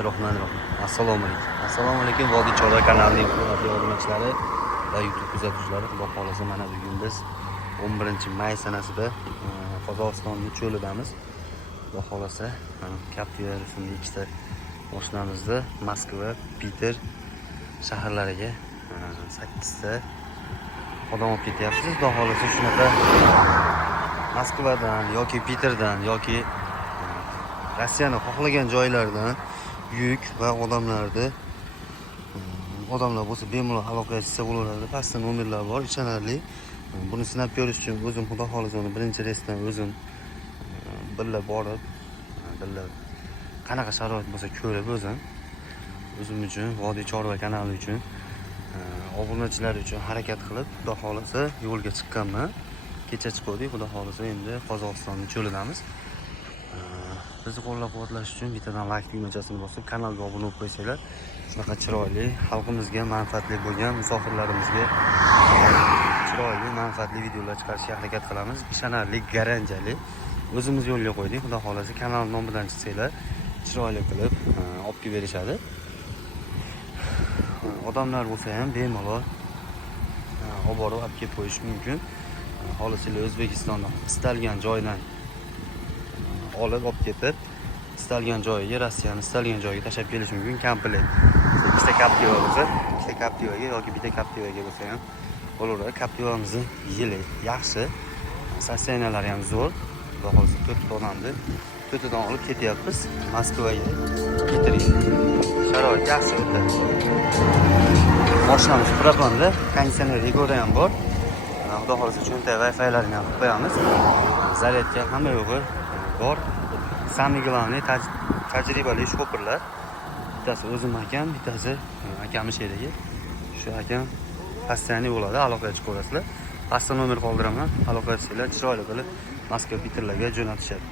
Bismillahirrohmanirrohim. Assalomu alaykum. Assalomu alaykum Vodiy Chorva kanalining hurmatli odamlari va YouTube kuzatuvchilari. Xudo xolasa mana bugun biz 11-may sanasida Qozog'istonning cho'lidamiz. Xudo xolasa Captiva rusumli ikkita mashinamizni Moskva, Piter shaharlariga 8 ta odam olib ketyapmiz. Xudo xolasa shunaqa Moskvadan yoki Piterdan yoki Rossiyani xohlagan joylardan yuk va odamlar bo'lsa bemalol aloqa qilsa bo'laveradi. Pastda nomerlar bor, ishonarli. Buni sinab ko'rish uchun o'zim xudo xolasa uni birinchi reysdan o'zim birga borib, birga qanaqa sharoit bo'lsa ko'rib o'zim uchun, Vodiy Chorva kanali uchun, obunachilar uchun harakat qilib, xudo xolasa yo'lga chiqqanman. Kecha chiqdik, xudo xolasa endi Qozog'istonning cho'lidamiz. Bizni qo'llab-quvvatlash uchun bittadan like tugmachasini bosib, kanalga obuna bo'lib qo'ysanglar, shunaqa chiroyli, xalqimizga manfaatli bo'lgan, musofirlarimizga chiroyli, manfaatli videolar chiqarishga harakat qilamiz. Ishonarli, garantiyali. O'zimiz yo'lga qo'ydik. Xudo xolasa kanal nomidan chiqsanglar, chiroyli qilib olib kelib berishadi. Odamlar bo'lsa ham bemalol olib borib olib kelib qo'yish mumkin. Xolisizlar O'zbekistondan istalgan joydan olib ketib, istalgan joyiga, Rossiyani istalgan joyiga tashlab kelish mumkin. Komplet. Ikkita Captiva bo'lsa, ikkita Captivaga yoki bitta Captivaga bo'lsa ham bo'laveradi. Captivamizni yili yaxshi, sostenalari ham zo'r. Xudo xolasa 4 ta odamni 4 tadan olib ketyapmiz Moskvaga, Piteriga. Sharoit yaxshi o'tadi. Mashinamiz propanda, konditsioner rekordi ham bor. Xudo xolasa cho'ntak Wi-Fi-larini ham qilib qo'yamiz. Zaryadka hamma yo'g'i bor. Samый главный tajribali shoferlar. Bittasi o'zim akam, bittasi akamning sherigi. Shu akam postoyanniy bo'ladi, aloqaga chiqaverasizlar. Pastda nomer qoldiraman, aloqa qilsanglar chiroyli qilib Moskva, Peterlarga jo'natishadi.